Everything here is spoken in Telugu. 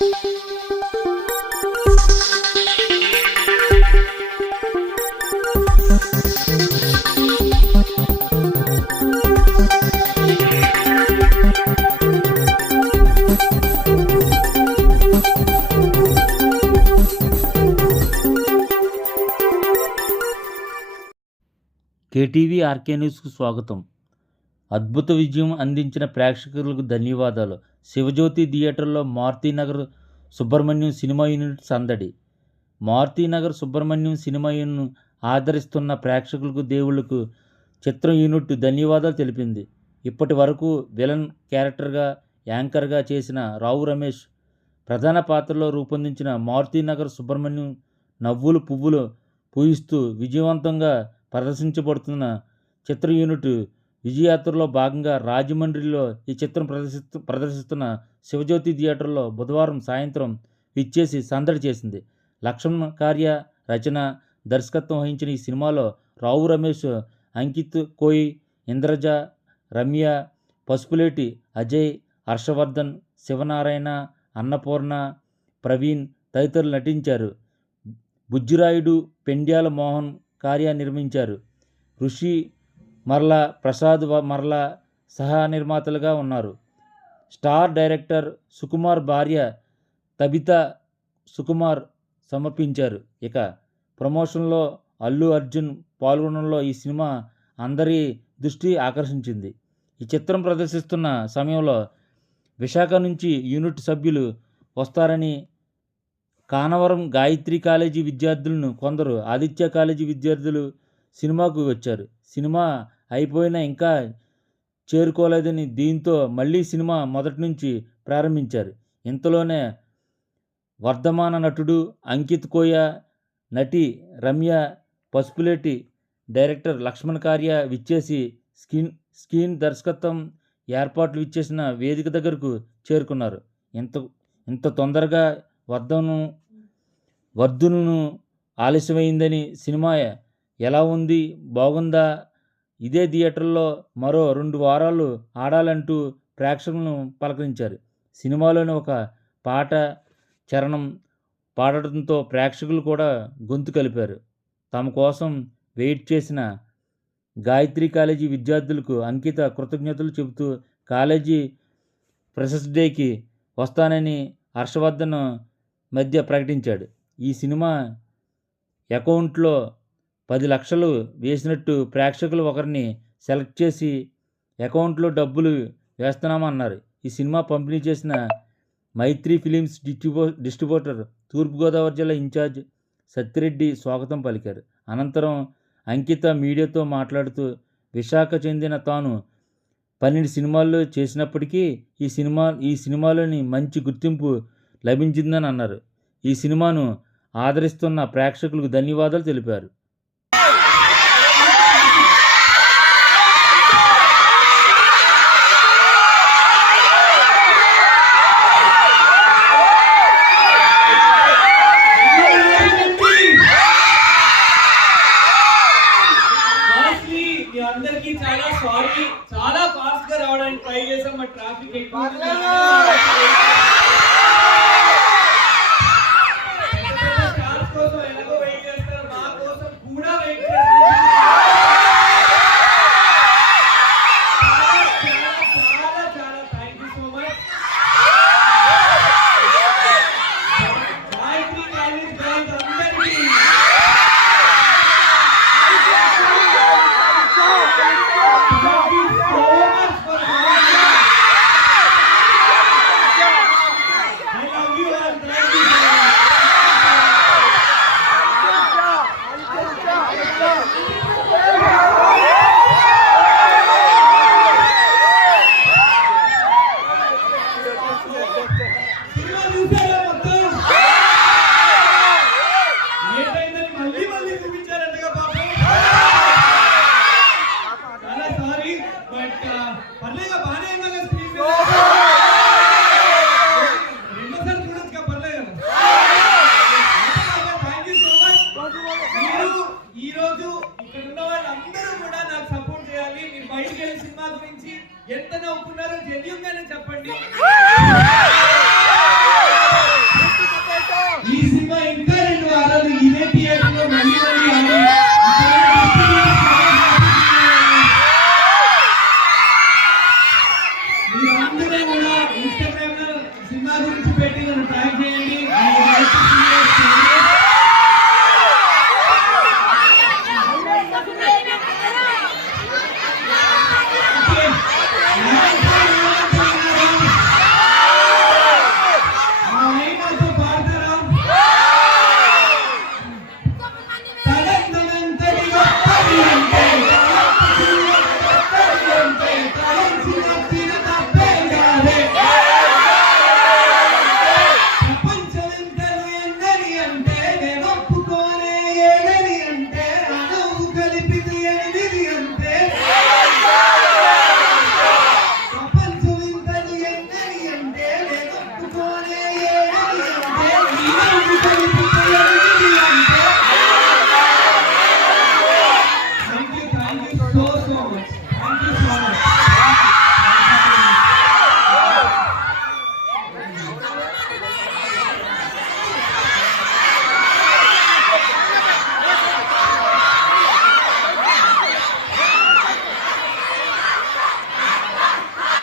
కేటీవీ ఆర్కే న్యూస్కు స్వాగతం. అద్భుత విజయం అందించిన ప్రేక్షకులకు ధన్యవాదాలు. శివజ్యోతి థియేటర్లో మారుతీనగర్ సుబ్రహ్మణ్యం సినిమా యూనిట్ సందడి. మారుతీనగర్ సుబ్రహ్మణ్యం సినిమా యూనిట్ ఆదరిస్తున్న ప్రేక్షకులకు దేవుళ్ళకు చిత్రం యూనిట్ ధన్యవాదాలు తెలిపింది. ఇప్పటి వరకు విలన్ క్యారెక్టర్గా యాంకర్గా చేసిన రావు రమేష్ ప్రధాన పాత్రలో రూపొందించిన మారుతీనగర్ సుబ్రహ్మణ్యం నవ్వులు పువ్వులు పూయిస్తూ విజయవంతంగా ప్రదర్శించబడుతున్న చిత్ర యూనిట్ విజయయాత్రలో భాగంగా రాజమండ్రిలో ఈ చిత్రం ప్రదర్శిస్తు ప్రదర్శిస్తున్న శివజ్యోతి థియేటర్లో బుధవారం సాయంత్రం విచ్చేసి సందడి చేసింది. లక్ష్మణ కార్య రచన దర్శకత్వం వహించిన ఈ సినిమాలో రావు రమేష్ అంకిత్ కోయి ఇంద్రజ రమ్య పసుపులేటి అజయ్ హర్షవర్ధన్ శివనారాయణ అన్నపూర్ణ ప్రవీణ్ తదితరులు నటించారు. బుజ్జిరాయుడు పెండ్యాల మోహన్ కార్య నిర్మించారు. ఋషి మరలా ప్రసాద్ మరలా సహా నిర్మాతలుగా ఉన్నారు. స్టార్ డైరెక్టర్ సుకుమార్ భార్య తబిత సుకుమార్ సమర్పించారు. ఇక ప్రమోషన్లో అల్లు అర్జున్ పాల్గొనడంలో ఈ సినిమా అందరి దృష్టి ఆకర్షించింది. ఈ చిత్రం ప్రదర్శిస్తున్న సమయంలో విశాఖ నుంచి యూనిట్ సభ్యులు వస్తారని కానవరం గాయత్రి కాలేజీ విద్యార్థులను కొందరు ఆదిత్య కాలేజీ విద్యార్థులు సినిమాకు వచ్చారు. సినిమా అయిపోయినా ఇంకా చేరుకోలేదని దీంతో మళ్ళీ సినిమా మొదటి నుంచి ప్రారంభించారు. ఇంతలోనే వర్ధమాన నటుడు అంకిత్ కోయ నటి రమ్య పసుపులేటి డైరెక్టర్ లక్ష్మణ్ కార్య విచ్చేసి స్క్రీన్ స్క్రీన్ దర్శకత్వం ఏర్పాట్లు ఇచ్చేసిన వేదిక దగ్గరకు చేరుకున్నారు. ఇంత ఇంత తొందరగా వర్ధను వర్ధును ఆలస్యమైందని సినిమా ఎలా ఉంది? బాగుందా? ఇదే థియేటర్లో మరో రెండు వారాలు ఆడాలంటూ ప్రేక్షకులను పలకరించారు. సినిమాలోని ఒక పాట చరణం పాడటంతో ప్రేక్షకులు కూడా గొంతు కలిపారు. తమ కోసం వెయిట్ చేసిన గాయత్రి కాలేజీ విద్యార్థులకు అంకిత కృతజ్ఞతలు చెబుతూ కాలేజీ ప్రెసెస్ డేకి వస్తానని హర్షవర్ధన్ మధ్య ప్రకటించాడు. ఈ సినిమా అకౌంట్లో పది లక్షలు వేసినట్టు ప్రేక్షకులు ఒకరిని సెలెక్ట్ చేసి అకౌంట్లో డబ్బులు వేస్తున్నామన్నారు. ఈ సినిమా పంపిణీ చేసిన మైత్రి ఫిలిమ్స్ డిస్ట్రిబ్యూ డిస్ట్రిబ్యూటర్ తూర్పుగోదావరి జిల్లా ఇన్ఛార్జ్ సత్యరెడ్డి స్వాగతం పలికారు. అనంతరం అంకిత మీడియాతో మాట్లాడుతూ విశాఖ చెందిన తాను పన్నెండు సినిమాల్లో చేసినప్పటికీ ఈ సినిమా ఈ సినిమాలోని మంచి గుర్తింపు లభించిందని అన్నారు ఈ సినిమాను ఆదరిస్తున్న ప్రేక్షకులకు ధన్యవాదాలు తెలిపారు. అందరికీ చాలా సారీ చాలా ఫాస్ట్గా రావడానికి ట్రై చేసాం మా ట్రాఫిక్ ఎక్కువ ఎంత నవ్వుకున్నారో జెన్యున్గానే చెప్పండి. ఈ సినిమా ఇంకా రెండు వారాలు ఇదే మళ్ళీ మళ్ళీ కూడా ఇన్స్టాగ్రామ్ సినిమా గురించి పెట్టి నన్ను